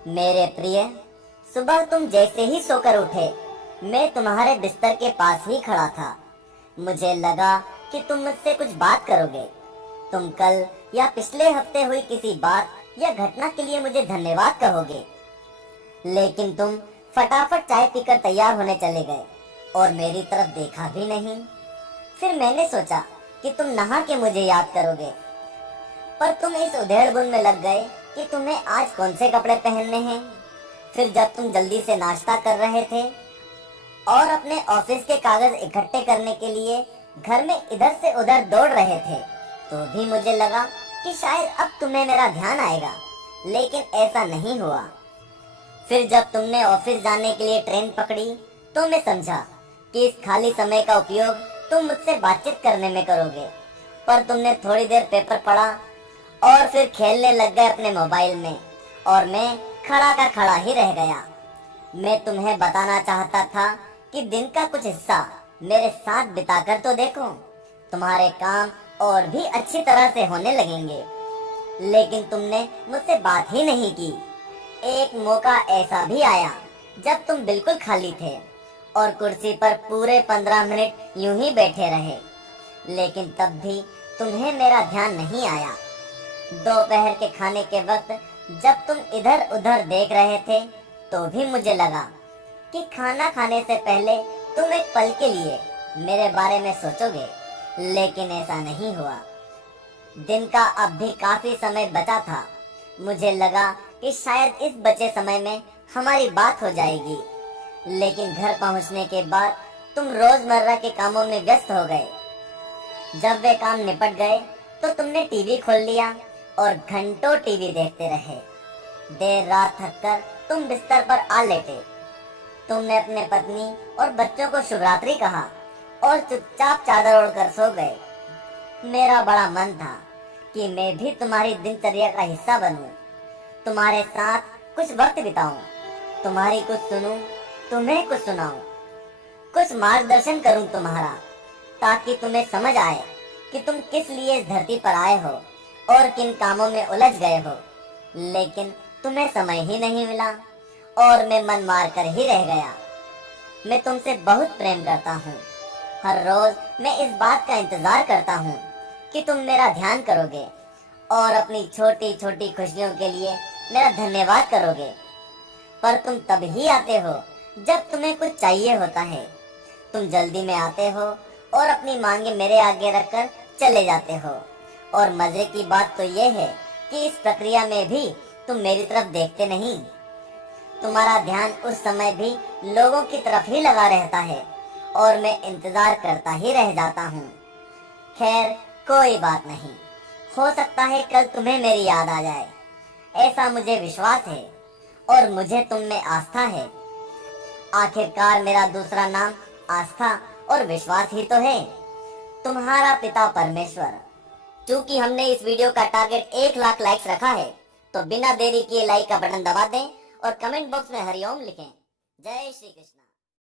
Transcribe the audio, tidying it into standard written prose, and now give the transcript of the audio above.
मेरे प्रिय, सुबह तुम जैसे ही सोकर उठे, मैं तुम्हारे बिस्तर के पास ही खड़ा था। मुझे लगा कि तुम मुझसे कुछ बात करोगे। तुम कल या पिछले हफ्ते हुई किसी बात या घटना के लिए मुझे धन्यवाद कहोगे, लेकिन तुम फटाफट चाय पीकर तैयार होने चले गए और मेरी तरफ देखा भी नहीं। फिर मैंने सोचा कि तुम नहा के मुझे याद करोगे, पर तुम इस उधेड़-बुन में लग गए कि तुम्हें आज कौन से कपड़े पहनने हैं। फिर जब तुम जल्दी से नाश्ता कर रहे थे और अपने ऑफिस के कागज इकट्ठे करने के लिए घर में इधर से उधर दौड़ रहे थे, तो भी मुझे लगा कि शायद अब तुम्हें मेरा ध्यान आएगा, लेकिन ऐसा नहीं हुआ। फिर जब तुमने ऑफिस जाने के लिए ट्रेन पकड़ी, तो मैं समझा कि इस खाली समय का उपयोग तुम मुझसे बातचीत करने में करोगे, पर तुमने थोड़ी देर पेपर पढ़ा और फिर खेलने लग गए अपने मोबाइल में, और मैं खड़ा का खड़ा ही रह गया। मैं तुम्हें बताना चाहता था कि दिन का कुछ हिस्सा मेरे साथ बिताकर तो देखो, तुम्हारे काम और भी अच्छी तरह से होने लगेंगे, लेकिन तुमने मुझसे बात ही नहीं की। एक मौका ऐसा भी आया जब तुम बिल्कुल खाली थे और कुर्सी पर पूरे 15 मिनट यूं ही बैठे रहे, लेकिन तब भी तुम्हें मेरा ध्यान नहीं आया। दोपहर के खाने के वक्त जब तुम इधर उधर देख रहे थे, तो भी मुझे लगा कि खाना खाने से पहले तुम एक पल के लिए मेरे बारे में सोचोगे, लेकिन ऐसा नहीं हुआ। दिन का अब भी काफी समय बचा था। मुझे लगा कि शायद इस बचे समय में हमारी बात हो जाएगी, लेकिन घर पहुंचने के बाद तुम रोजमर्रा के कामों में व्यस्त हो गए। जब वे काम निपट गए तो तुमने टीवी खोल लिया और घंटों टीवी देखते रहे। देर रात थककर तुम बिस्तर पर आ लेटे। तुमने अपने पत्नी और बच्चों को शुभरात्रि कहा और चुपचाप चादर ओढ़कर सो गए। मेरा बड़ा मन था कि मैं भी तुम्हारी दिनचर्या का हिस्सा बनूं, तुम्हारे साथ कुछ वक्त बिताऊं, तुम्हारी कुछ सुनूं, तुम्हें कुछ सुनाऊं, कुछ मार्गदर्शन करूं तुम्हारा, ताकि तुम्हें समझ आए कि तुम किस लिए इस धरती पर आए हो और किन कामों में उलझ गए हो। लेकिन तुम्हें समय ही नहीं मिला और मैं मन मार कर ही रह गया। मैं तुमसे बहुत प्रेम करता हूँ। हर रोज मैं इस बात का इंतजार करता हूँ कि तुम मेरा ध्यान करोगे और अपनी छोटी छोटी खुशियों के लिए मेरा धन्यवाद करोगे, पर तुम तब ही आते हो जब तुम्हें कुछ चाहिए होता है। तुम जल्दी में आते हो और अपनी मांगे मेरे आगे रखकर चले जाते हो, और मजे की बात तो ये है कि इस प्रक्रिया में भी तुम मेरी तरफ देखते नहीं। तुम्हारा ध्यान उस समय भी लोगों की तरफ ही लगा रहता है और मैं इंतजार करता ही रह जाता हूँ। खैर, कोई बात नहीं, हो सकता है कल तुम्हें मेरी याद आ जाए, ऐसा मुझे विश्वास है और मुझे तुम में आस्था है। आखिरकार मेरा दूसरा नाम आस्था और विश्वास ही तो है। तुम्हारा पिता परमेश्वर। चूंकि हमने इस वीडियो का टारगेट 1 लाख लाइक्स रखा है, तो बिना देरी किए लाइक का बटन दबा दें और कमेंट बॉक्स में हरिओम लिखें। जय श्री कृष्ण।